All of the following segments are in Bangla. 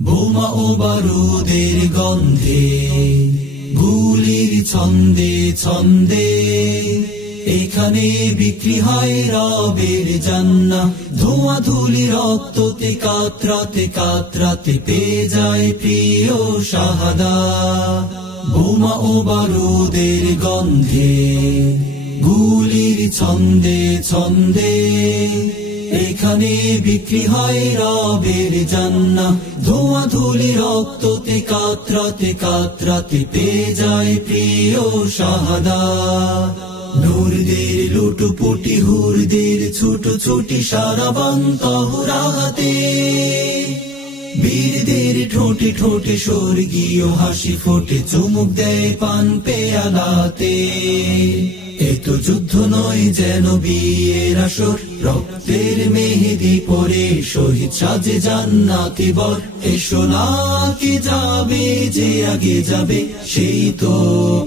বোমা ও বারুদের গন্ধে, গুলির ছন্দে ছন্দে, এখানে বিক্রি হয় রবের জান্নাহ। ধোঁয়া ধুলি রক্ততে কাতরাতে কাতরাতে পেয়ে যায় প্রিয় শাহাদাত। বোমা ও বারুদের গন্ধে, গুলির ছন্দে ছন্দে, এখানে বিক্রি হয় রবের জান্নাহ। ধোঁয়া ধুলি রক্ততে কাতরাতে কাতরাতে পেয়ে যায় প্রিয় শাহাদাত। নূরদের লুটুপুটি, হুরদের ছুটোছুটি, সারাবান তহুরাতে, বীরদের ঠোঁটে ঠোঁটে স্বর্গীয় হাসি ফোটে, চুমুক দেয় পান পেয়ালাতে। এ তো যুদ্ধ নয় যেন বিয়ের আসর, রক্তের মেহেদি পরে শহীদ সাজে জান্নাতি বর। এসো না কে যাবে, যে আগে যাবে সেই তো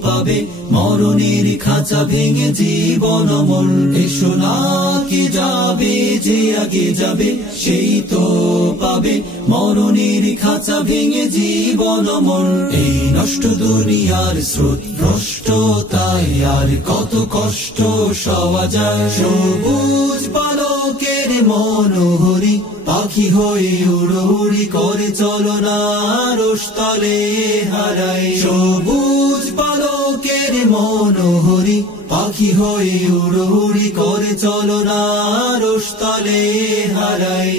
পাবে মরণের খাঁচা ভেঙে জীবন অমল। এসো না কে যাবে, যে আগে যাবে সেই তো পাবে মরণের খাঁচা ভেঙে জীবন অমল। এই নষ্ট দুনিয়ার স্রোত ভ্রষ্ট, তাই আর কত কষ্ট সওয়া যায়। সবুজ বালকের মনোহরি, পাখি হয়ে উড়ি করে চলনার তলে হারাই। সবুজ বালকের মনোহরি, পাখি হয়ে উড়ি করে চলনার তলে হারাই।